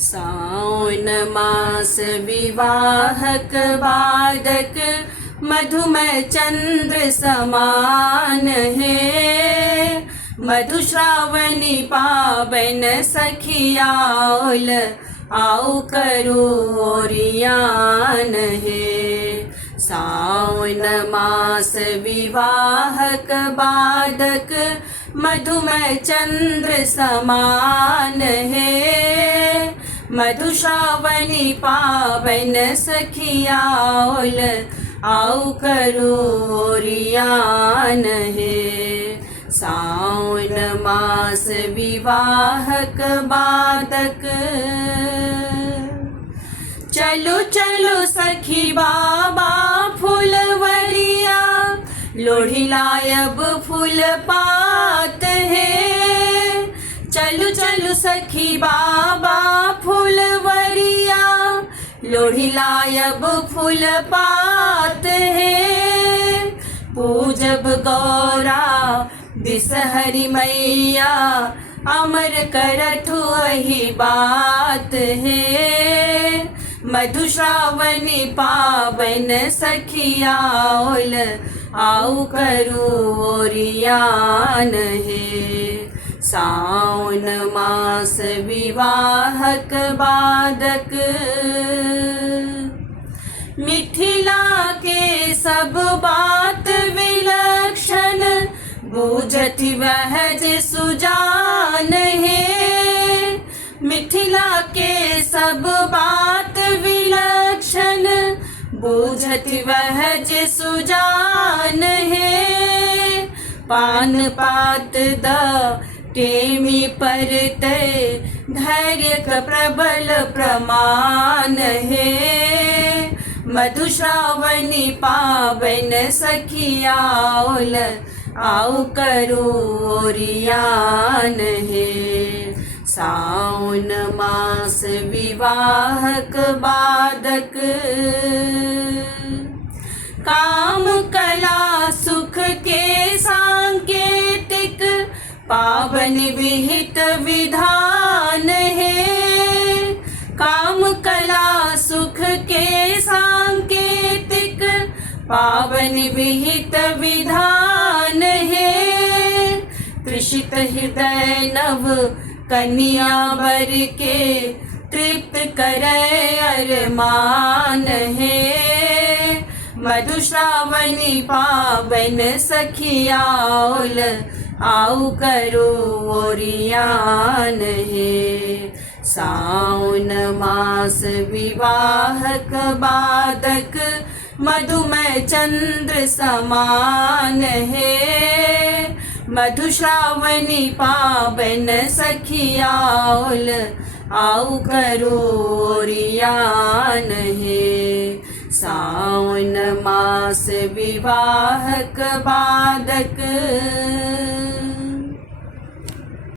सावन मास विवाहक बादक मधुमय चंद्र समान है। मधुश्रावणी पावन सखियाल आओ करो ओरियान है। सावन मास विवाहक बादक मधुमय चंद्र समान है। मधुश्रावणी पावन सखियाल आओ करो ओरियान है। सावन मास विवाहक बादक चलो चलो सखी बाबा फुलवरिया लोढ़ी लायब फूल पात है। चलो चलो सखी बाबा फुलवरिया लोढ़ी लायब फूल पात है। पूजब गौरा बिसहरी मैया अमर करत वही बात है। मधुश्रावणी पावन सखियाल आओ करो ओरियान है। सावन मास विवाहक बादक मिथिला के सब बात विलक्षण बूझति वह जे सुजान है। मिथिला के सब बात विलक्षण बूझति वह जे सुजान है। पान पात द टेमी परते धैर्य का प्रबल प्रमाण है। मधुश्रावणी पावन सखियाल आओ करो ओरियान है। सावन मास विवाहक बादक काम कला सुख के सांकेतिक पावन विहित विधान है। काम कला सुख के सांकेतिक पावन विहित विधान है। तृषित हृदय नव कन्या वर के तृप्त करे अरमान है। मधुश्रावणी पावन सखियाल आओ करो ओरियान है। सावन मास विवाहक बादक मधुमय चंद्र समान है। मधुश्रावणी पावन सखियाल आओ करो ओरियान है। सावन मास विवाहक बादक